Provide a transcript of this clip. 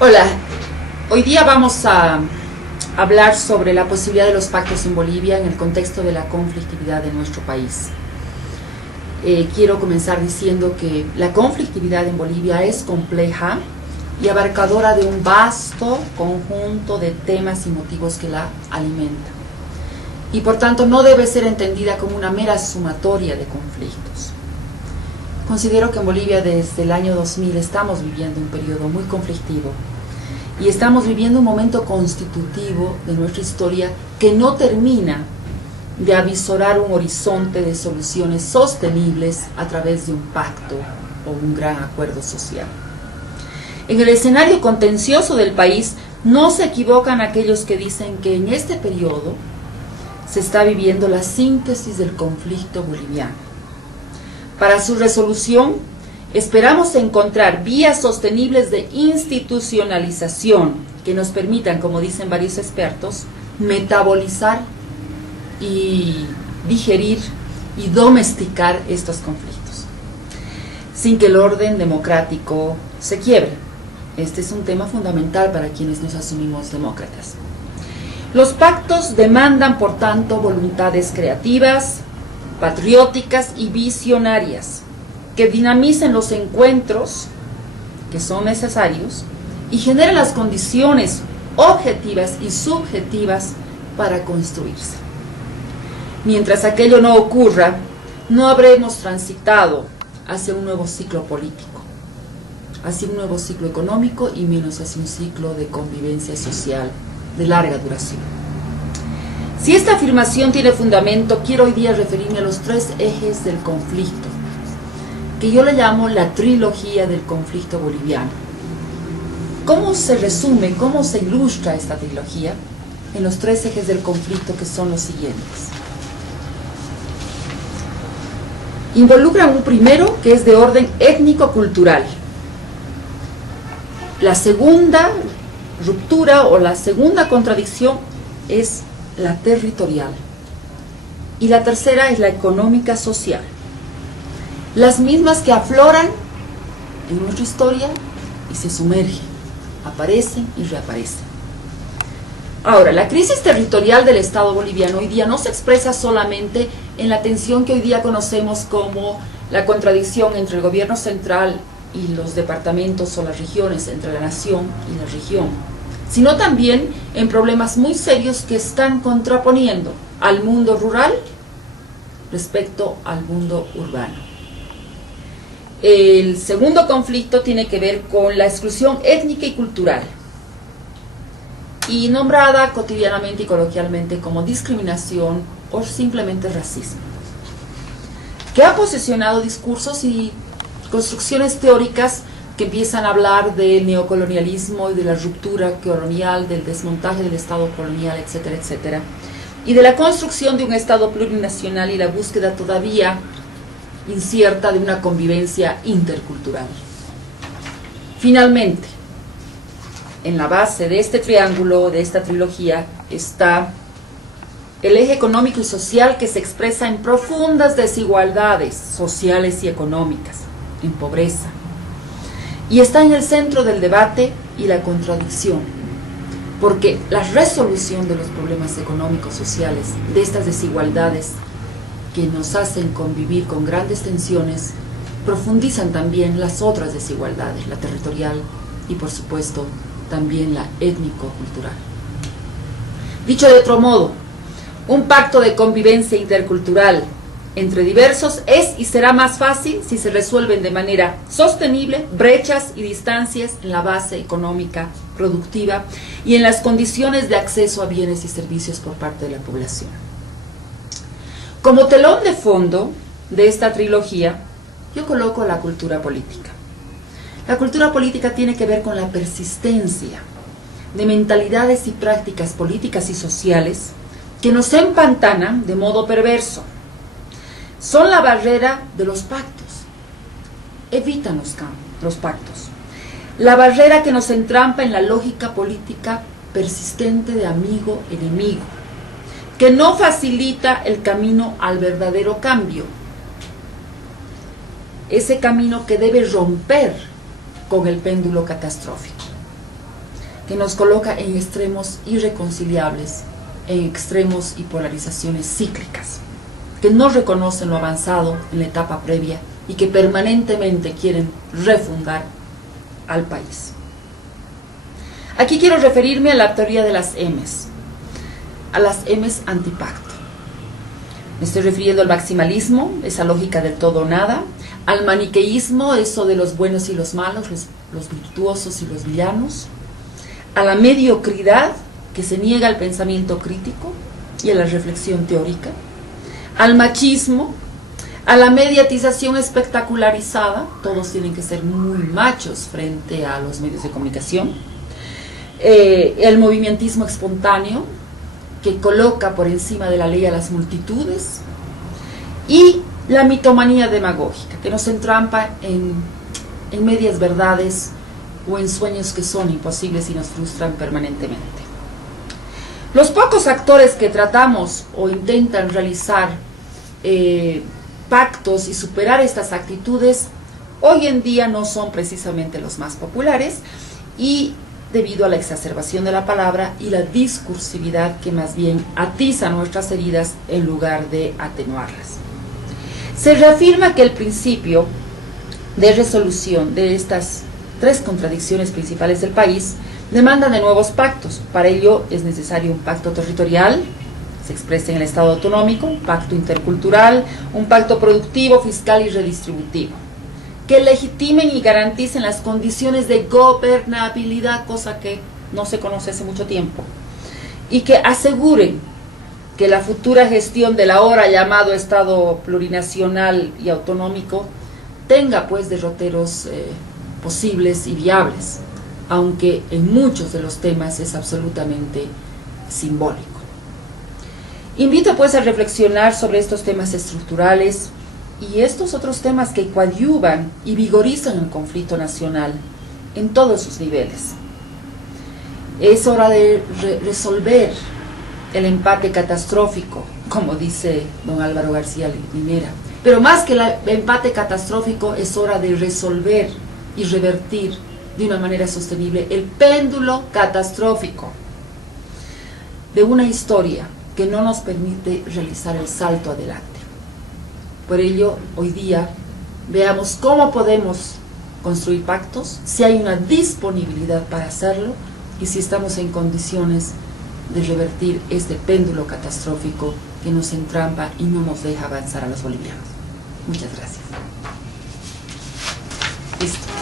Hola, hoy día vamos a hablar sobre la posibilidad de los pactos en Bolivia en el contexto de la conflictividad de nuestro país. Quiero comenzar diciendo que la conflictividad en Bolivia es compleja y abarcadora de un vasto conjunto de temas y motivos que la alimentan. Y por tanto no debe ser entendida como una mera sumatoria de conflictos. Considero que en Bolivia desde el año 2000 estamos viviendo un periodo muy conflictivo y estamos viviendo un momento constitutivo de nuestra historia que no termina de avisorar un horizonte de soluciones sostenibles a través de un pacto o un gran acuerdo social. En el escenario contencioso del país no se equivocan aquellos que dicen que en este periodo se está viviendo la síntesis del conflicto boliviano. Para su resolución, esperamos encontrar vías sostenibles de institucionalización que nos permitan, como dicen varios expertos, metabolizar y digerir y domesticar estos conflictos, sin que el orden democrático se quiebre. Este es un tema fundamental para quienes nos asumimos demócratas. Los pactos demandan, por tanto, voluntades creativas, patrióticas y visionarias, que dinamicen los encuentros que son necesarios y generen las condiciones objetivas y subjetivas para construirse. Mientras aquello no ocurra, no habremos transitado hacia un nuevo ciclo político, hacia un nuevo ciclo económico y menos hacia un ciclo de convivencia social de larga duración. Si esta afirmación tiene fundamento, quiero hoy día referirme a los tres ejes del conflicto, que yo le llamo la trilogía del conflicto boliviano. ¿Cómo se resume, cómo se ilustra esta trilogía? En los tres ejes del conflicto, que son los siguientes. Involucran un primero que es de orden étnico-cultural. La segunda ruptura o la segunda contradicción es la territorial, y la tercera es la económica social, las mismas que afloran en nuestra historia y se sumergen, aparecen y reaparecen. Ahora, la crisis territorial del Estado boliviano hoy día no se expresa solamente en la tensión que hoy día conocemos como la contradicción entre el gobierno central y los departamentos o las regiones, entre la nación y la región, sino también en problemas muy serios que están contraponiendo al mundo rural respecto al mundo urbano. El segundo conflicto tiene que ver con la exclusión étnica y cultural, y nombrada cotidianamente y coloquialmente como discriminación o simplemente racismo, que ha posicionado discursos y construcciones teóricas que empiezan a hablar del neocolonialismo y de la ruptura colonial, del desmontaje del Estado colonial, etcétera, etcétera, y de la construcción de un Estado plurinacional y la búsqueda todavía incierta de una convivencia intercultural. Finalmente, en la base de este triángulo, de esta trilogía, está el eje económico y social, que se expresa en profundas desigualdades sociales y económicas, en pobreza, y está en el centro del debate y la contradicción, porque la resolución de los problemas económicos sociales, de estas desigualdades que nos hacen convivir con grandes tensiones, profundizan también las otras desigualdades, la territorial y por supuesto también la étnico-cultural. Dicho de otro modo, un pacto de convivencia intercultural entre diversos es y será más fácil si se resuelven de manera sostenible brechas y distancias en la base económica, productiva y en las condiciones de acceso a bienes y servicios por parte de la población. Como telón de fondo de esta trilogía, yo coloco la cultura política. La cultura política tiene que ver con la persistencia de mentalidades y prácticas políticas y sociales que nos empantanan de modo perverso. Son la barrera de los pactos. Evitan los pactos. La barrera que nos entrampa en la lógica política persistente de amigo-enemigo, que no facilita el camino al verdadero cambio. Ese camino que debe romper con el péndulo catastrófico. que nos coloca en extremos irreconciliables, en extremos y polarizaciones cíclicas, que no reconocen lo avanzado en la etapa previa y que permanentemente quieren refundar al país. Aquí quiero referirme a la teoría de las M's, a las M's antipacto. Me estoy refiriendo al maximalismo, esa lógica del todo o nada, al maniqueísmo, eso de los buenos y los malos, los virtuosos y los villanos, a la mediocridad, que se niega al pensamiento crítico y a la reflexión teórica, al machismo, a la mediatización espectacularizada, todos tienen que ser muy machos frente a los medios de comunicación, el movimentismo espontáneo, que coloca por encima de la ley a las multitudes, y la mitomanía demagógica, que nos entrampa en medias verdades o en sueños que son imposibles y nos frustran permanentemente. Los pocos actores que tratamos o intentan realizar pactos y superar estas actitudes, hoy en día no son precisamente los más populares, y debido a la exacerbación de la palabra y la discursividad que más bien atiza nuestras heridas en lugar de atenuarlas. Se reafirma que el principio de resolución de estas tres contradicciones principales del país demanda de nuevos pactos. Para ello es necesario un pacto territorial, se expresa en el Estado autonómico, un pacto intercultural, un pacto productivo, fiscal y redistributivo, que legitimen y garanticen las condiciones de gobernabilidad, cosa que no se conoce hace mucho tiempo, y que aseguren que la futura gestión del ahora llamado Estado plurinacional y autonómico tenga pues derroteros posibles y viables, aunque en muchos de los temas es absolutamente simbólico. Invito pues a reflexionar sobre estos temas estructurales y estos otros temas que coadyuvan y vigorizan el conflicto nacional en todos sus niveles. Es hora de resolver el empate catastrófico, como dice don Álvaro García Linera. Pero más que el empate catastrófico, es hora de resolver y revertir de una manera sostenible el péndulo catastrófico de una historia que no nos permite realizar el salto adelante. Por ello, hoy día, veamos cómo podemos construir pactos, si hay una disponibilidad para hacerlo y si estamos en condiciones de revertir este péndulo catastrófico que nos entrampa y no nos deja avanzar a los bolivianos. Muchas gracias. Listo.